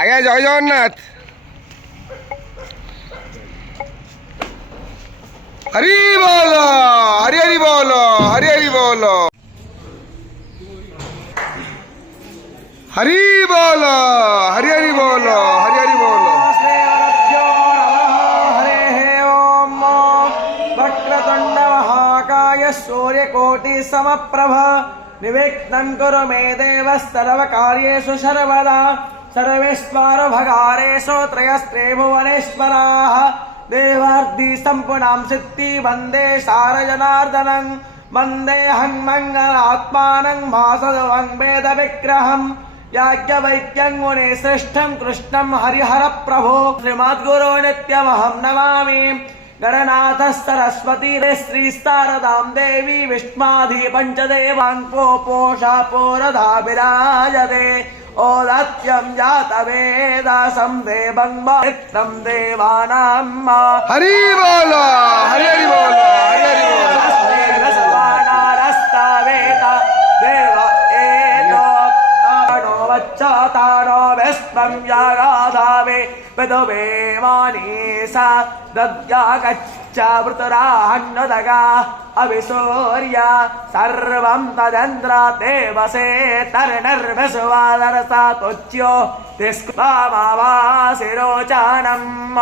आज्ञा जय जगन्नाथ। हरि बोलो, हरि हरि बोलो, हरि हरि बोलो, हरि बोलो, हरि हरि बोलो, हरि हरि बोलो। वक्रतुंड महाकाय सूर्यकोटि समप्रभ निर्विघ्नं कुरु मे देव सर्वकार्येषु सर्वदा सर्वेश्वर भगारेषु त्रयस्त्रे भुवनेश्वराः देवार्धि सम्पूर्णां सिद्धि वन्दे सारजनार्दनं वन्देऽहं मङ्गलात्मानं भासदवं वेदविग्रहं याज्ञवल्क्यं मुनिश्रेष्ठं कृष्णं हरिहर प्रभो श्रीमद्गुरो नित्यमहं नमामि। गणनाथ सरस्वती श्री शारदां देवी विष्माधि पंचदेवान् पोषापोरधा विराजते औदात्यं जातवेदासं देवं मित्रं देवानां हरि बोलो, हरि हरि बोलो, हरि हरि बोलो। सर्वानारस्तावेता देव एतो तानो वच्चातानो विश्वं यागाधावे विदुवेमानीसा दद्यागच्छावृतराहन्नदगा अभिसूर्या सर्वं तदन्द्र देवसे तरनर्भसुवादरसा तुच्यो तिस्क्वामावासिरोचानम्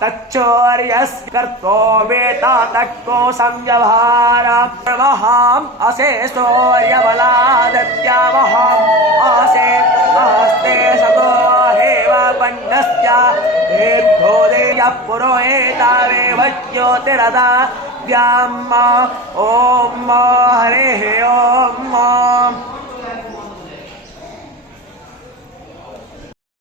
तच्चोर्यस्कर्तो वेता तक्को संव्यवहार महाम् असे सूर्यबलादत्यावहाम् आसे आस्ते सतो हेव पण्डस्य हेद्धोदेय पुरोहेतावे वज्योतिरदा व्याम ओम हरे ओम